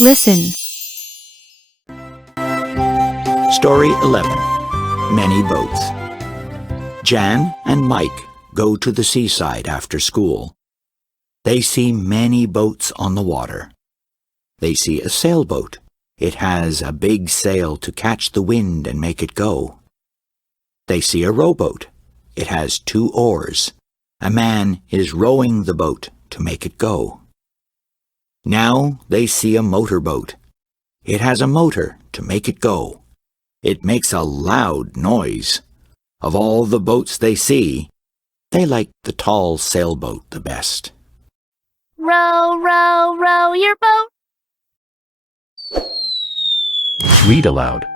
Listen. Story 11. Many Boats. Jan and Mike go to the seaside after school. They see many boats on the water. They see a sailboat. It has a big sail to catch the wind and make it go. They see a rowboat. It has 2 oars. A man is rowing the boat to make it go. Now they see a motorboat. It has a motor to make it go. It makes a loud noise. Of all the boats they see, they like the tall sailboat the best. Row, row, row your boat. Read aloud.